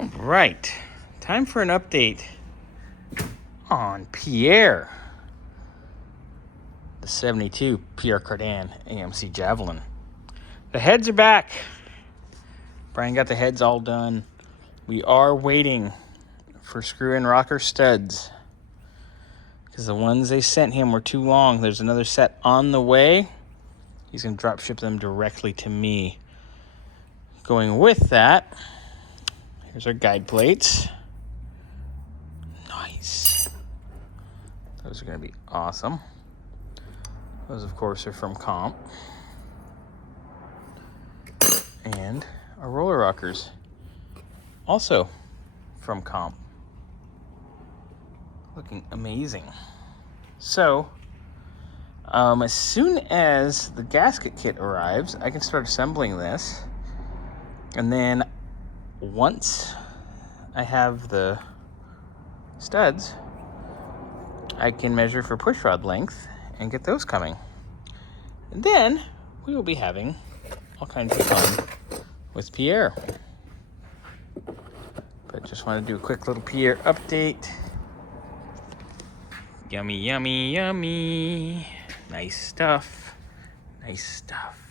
All right, time for an update on Pierre, the 72 Pierre Cardin AMC Javelin. The heads are back. Brian got the heads all done. We are waiting for screw-in rocker studs because the ones they sent him were too long. There's another set on the way. He's going to drop ship them directly to me. Going with that, here's our guide plates. Nice. Those are going to be awesome. Those, of course, are from Comp. And our roller rockers, also from Comp. Looking amazing. So, as soon as the gasket kit arrives, I can start assembling this. And then once I have the studs, I can measure for pushrod length and get those coming. And then we will be having all kinds of fun with Pierre. But just want to do a quick little Pierre update. Yummy, yummy, yummy. Nice stuff. Nice stuff.